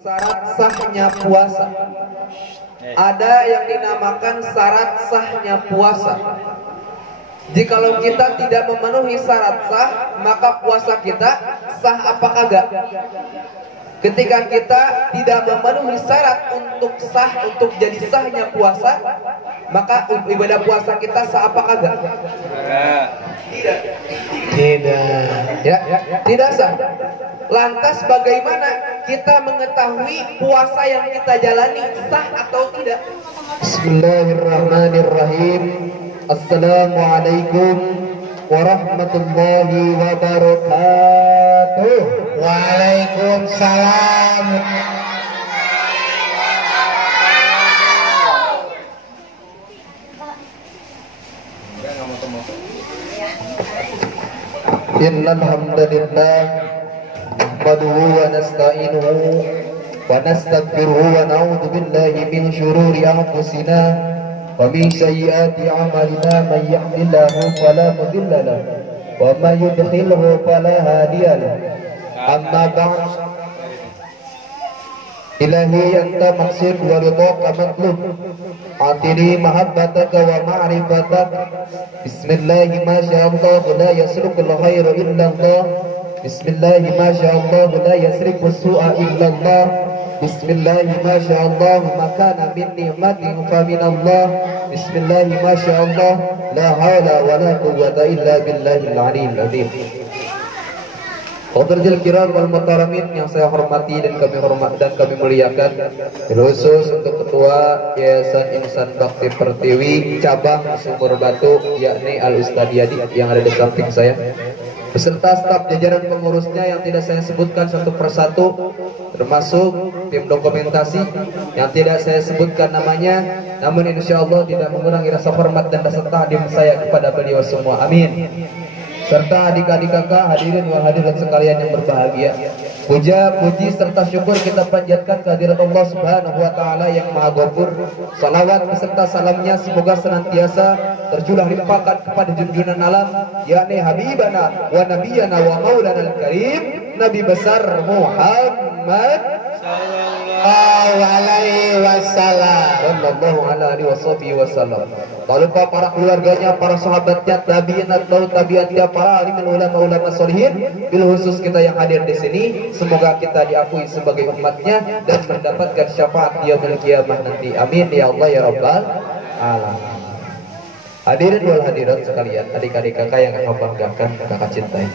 Syarat sahnya puasa. Ada yang dinamakan syarat sahnya puasa. Jikalau kita tidak memenuhi syarat sah, maka puasa kita sah apa kagak? Ketika kita tidak memenuhi syarat untuk sah, untuk jadi sahnya puasa, maka ibadah puasa kita sah apa kagak? Tidak. Ya, tidak sah. Lantas bagaimana kita mengetahui puasa yang kita jalani sah atau tidak? Bismillahirrahmanirrahim. Assalamualaikum warahmatullahi wabarakatuh. Waalaikumsalam. Innal hamdalillah nahmaduhu wa nasta'inuhu wa nastaghfiruhu wa na'udzu billahi min shururi anfusina wa min sayyiati a'malina man yahdihillahu fala mudilla lahu wa may yudhlilhu fala hadiya lahu. Amma ba'd. Ilahi anta maqsid wa ridhaka matlub atini mahabbataka wa ma'rifatak. Bismillahi ma sya'allah la yasrukul khairu illa Allah. Bismillahi ma sya'allah la yasriku su'a illa Allah. Bismillahi ma sya'allah ma kana min ni'matin fa min Allah. Bismillahi ma sya'allah la haula wa la quwwata illa billahil aliyyil azim. Hadiril kiram wal muhtaramin yang saya hormati dan kami muliakan, khusus untuk Ketua Yayasan Insan Bakti Pertiwi cabang Sumur Batu, yakni Al Ustadz Yadi yang ada di samping saya, beserta staf jajaran pengurusnya yang tidak saya sebutkan satu persatu, termasuk tim dokumentasi yang tidak saya sebutkan namanya, namun insya Allah tidak mengurangi rasa hormat dan rasa ta'zim saya kepada beliau semua. Amin. Serta adik-adik kakak, hadirin wal hadirat sekalian yang berbahagia. Puja, puji serta syukur kita panjatkan kehadirat Allah Subhanahu wa taala yang Maha Ghafur. Salawat beserta salamnya semoga senantiasa tercurah limpahkan kepada junjungan alam, yakni habibana wa nabiyana wa maulana al-karim, Nabi besar Muhammad Sallallahu alaihi wasallam. Tak lupa para keluarganya, para sahabatnya, tabi'in atau tabi'atnya, para alim ulama sholihin, bil khusus kita yang hadir di sini, semoga kita diakui sebagai umatnya dan mendapatkan syafaat yaumil qiyamah nanti. Amin ya Allah ya rabbal alamin. Hadirin wal hadirat sekalian, adik-adik kakak yang kakak banggakan, kakak cintai.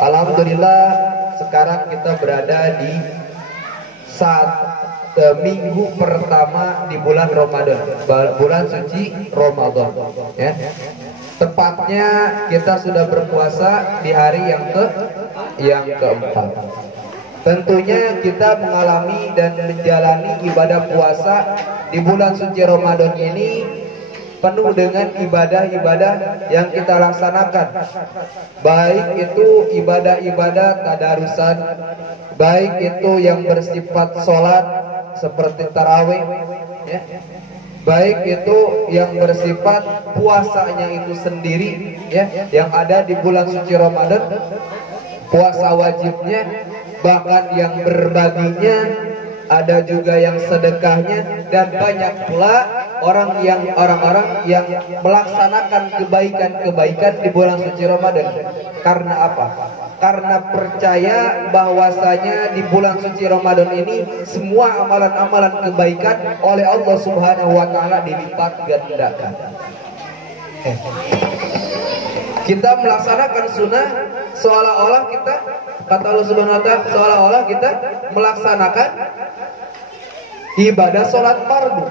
Alhamdulillah sekarang kita berada di saat minggu pertama di bulan Ramadan, bulan suci Ramadan, ya. Tepatnya kita sudah berpuasa di hari yang keempat. Tentunya kita mengalami dan menjalani ibadah puasa di bulan suci Ramadan ini penuh dengan ibadah-ibadah yang kita laksanakan, baik itu ibadah-ibadah tadarusan, baik itu yang bersifat sholat seperti tarawih, ya, baik itu yang bersifat puasanya itu sendiri, ya, yang ada di bulan suci Ramadan, puasa wajibnya, bahkan yang berbaginya, ada juga yang sedekahnya, dan banyak pula orang-orang yang melaksanakan kebaikan-kebaikan di bulan suci Ramadan. Karena apa? Karena percaya bahwasanya di bulan suci Ramadan ini semua amalan-amalan kebaikan oleh Allah Subhanahu wa taala dilipat gandakan. Kita melaksanakan sunnah seolah-olah kita, kata Allah Subhanahu wa taala, seolah-olah kita melaksanakan ibadah sholat fardu.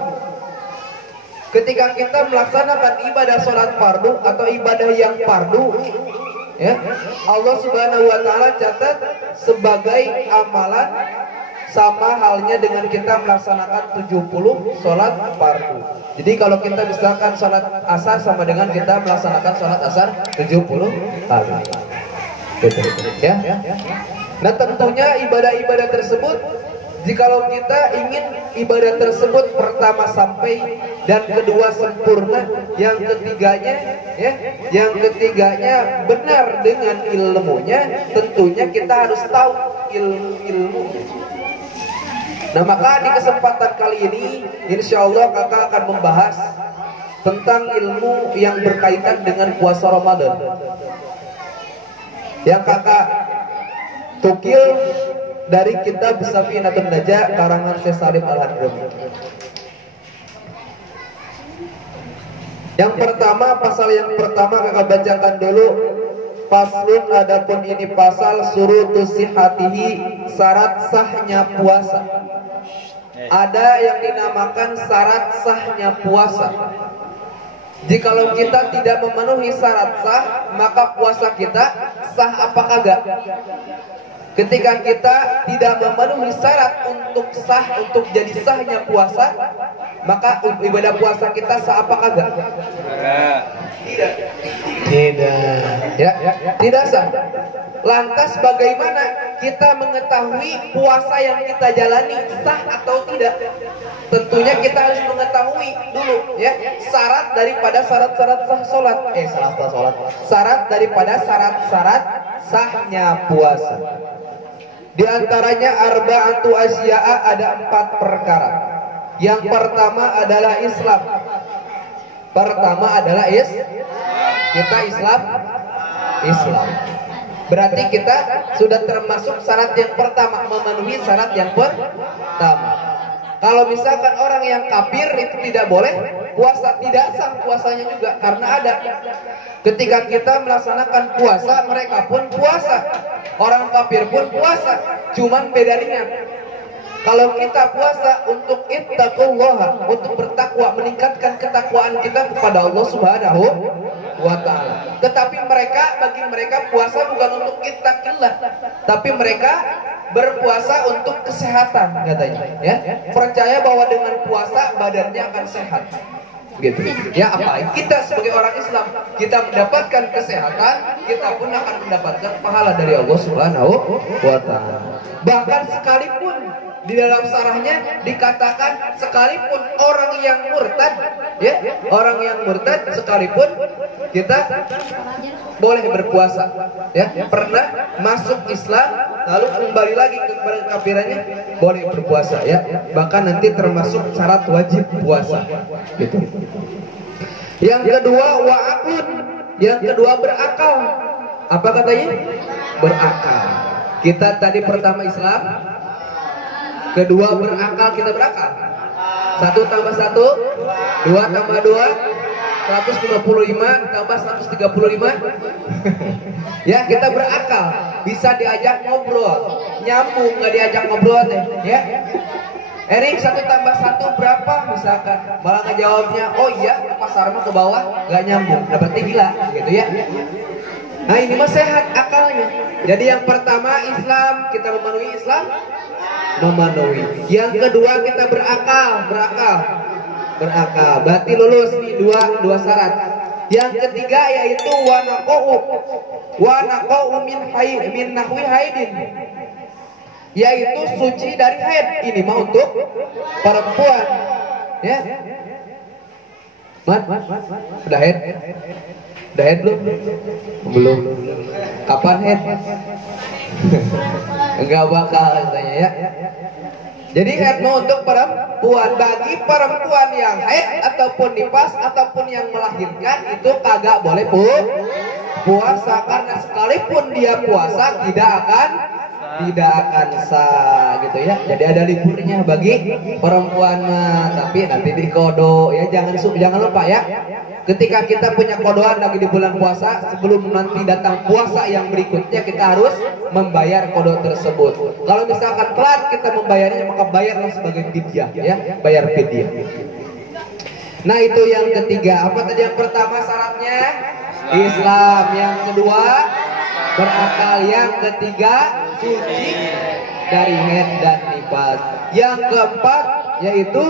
Ketika kita melaksanakan ibadah sholat fardu atau ibadah yang fardu, ya, Allah Subhanahu wa taala catat sebagai amalan sama halnya dengan kita melaksanakan 70 sholat fardu. Jadi kalau kita misalkan sholat asar sama dengan kita melaksanakan sholat asar 70 kali. Ya. Nah tentunya ibadah-ibadah tersebut, jikalau kita ingin ibadah tersebut pertama sampai dan kedua sempurna, yang ketiganya benar dengan ilmunya, tentunya kita harus tahu ilmunya. Nah, maka di kesempatan kali ini insya Allah kakak akan membahas tentang ilmu yang berkaitan dengan puasa Ramadan yang kakak tukil dari kitab Safinatun Najah karangan Syekh Salim Al-Hadrami. Yang pertama, pasal yang pertama kakak bacakan dulu. Faslun, adapun ini pasal surutus sihatihi, syarat sahnya puasa. Ada yang dinamakan syarat sahnya puasa. Jikalau kita tidak memenuhi syarat sah, maka puasa kita sah apa kagak? Ketika kita tidak memenuhi syarat untuk sah, untuk jadi sahnya puasa, maka ibadah puasa kita sah apa kagak? Tidak. Ya, tidak sah. Lantas bagaimana kita mengetahui puasa yang kita jalani sah atau tidak? Tentunya kita harus mengetahui dulu ya syarat daripada syarat-syarat sah salat. Syarat daripada syarat-syarat sahnya puasa. Di antaranya arba'atu asya'a, ada 4 perkara. Yang pertama adalah Islam. Kita Islam. Berarti kita sudah termasuk syarat yang pertama, memenuhi syarat yang pertama. Kalau misalkan orang yang kafir itu tidak boleh puasa, tidak sah puasanya juga, karena ada ketika kita melaksanakan puasa, mereka pun puasa, orang kafir pun puasa, cuman bedanya kalau kita puasa untuk ittaqullah, untuk bertakwa, meningkatkan ketakwaan kita kepada Allah Subhanahu wa ta'ala. Tetapi bagi mereka puasa bukan untuk ittaqillah, tapi mereka berpuasa untuk kesehatan katanya, ya. Percaya bahwa dengan puasa badannya akan sehat. Gitu. Ya, apalagi kita sebagai orang Islam, kita mendapatkan kesehatan, kita pun akan mendapatkan pahala dari Allah Subhanahu wa ta'ala. Bahkan sekalipun di dalam sarahnya dikatakan sekalipun orang yang murtad, ya, orang yang murtad sekalipun kita boleh berpuasa, ya. Pernah masuk Islam lalu kembali lagi ke kafirannya boleh berpuasa, ya. Bahkan nanti termasuk syarat wajib puasa, gitu. Yang kedua wa'akun, yang kedua berakal. Apa katanya? Berakal. Kita tadi pertama Islam, kedua berakal, kita berakal. 1 tambah 1, 2 tambah 2, 155 tambah 135. Ya, kita berakal, bisa diajak ngobrol, nyambung nggak diajak ngobrol deh, ya. Erik 1 tambah 1 berapa misalkan, malah ngejawabnya oh iya pasar mah ke bawah, nggak nyambung, berarti gila gitu ya. Nah, ini mah sehat akalnya. Jadi yang pertama Islam, kita memenuhi Islam, memenuhi. Yang kedua kita berakal. Berarti lulus nih dua syarat. Yang ketiga yaitu wanaqau min nahwi haidin, yaitu suci dari haid. Ini mah untuk perempuan, ya. Udah haid? Udah haid belum? Kapan haid? Enggak bakal katanya, ya. Jadi haid mau untuk perempuan. Bagi perempuan yang haid ataupun nifas ataupun yang melahirkan itu kagak boleh puasa, karena sekalipun dia puasa tidak akan sah, gitu ya. Jadi ada liburnya bagi perempuan, tapi nanti dikodo, ya. Jangan lupa, ya. Ketika kita punya kodoan lagi di bulan puasa, sebelum nanti datang puasa yang berikutnya, kita harus membayar kodo tersebut. Kalau misalkan telat kita membayarnya, maka bayarlah sebagai fidyah, ya, bayar fidyah. Nah, itu yang ketiga. Apa tadi yang pertama syaratnya? Islam. Yang kedua berakal. Yang ketiga suci dari haid dan nifas. Yang keempat yaitu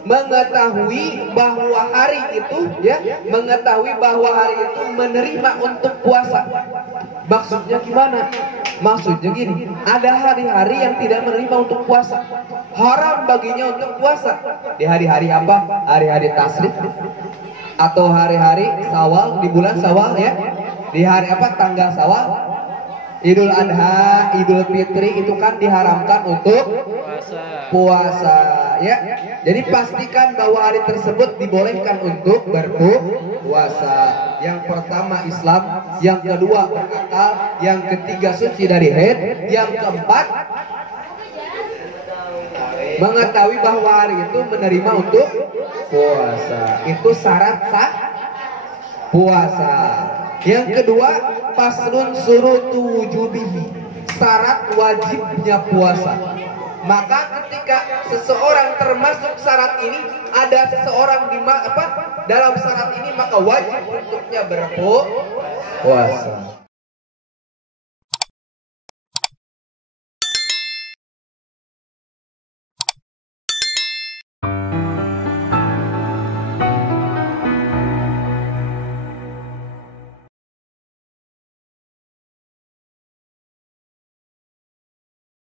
mengetahui bahwa hari itu, ya, mengetahui bahwa hari itu menerima untuk puasa. Maksudnya gimana? Maksudnya gini, ada hari-hari yang tidak menerima untuk puasa, haram baginya untuk puasa. Di hari-hari apa? Hari-hari tasrik atau hari-hari Syawal, di bulan Syawal, ya. Di hari apa? Tanggal Syawal Idul Adha, Idul Fitri itu kan diharamkan untuk puasa, ya. Jadi pastikan bahwa hari tersebut dibolehkan untuk berpuasa. Yang pertama Islam, yang kedua berakal, yang ketiga suci dari haid, yang keempat mengetahui bahwa hari itu menerima untuk puasa. Itu syarat sah puasa. Yang kedua, faslun surutu wujubihi, syarat wajibnya puasa. Maka ketika seseorang termasuk syarat ini, ada seseorang dalam syarat ini, maka wajib untuknya berpuasa.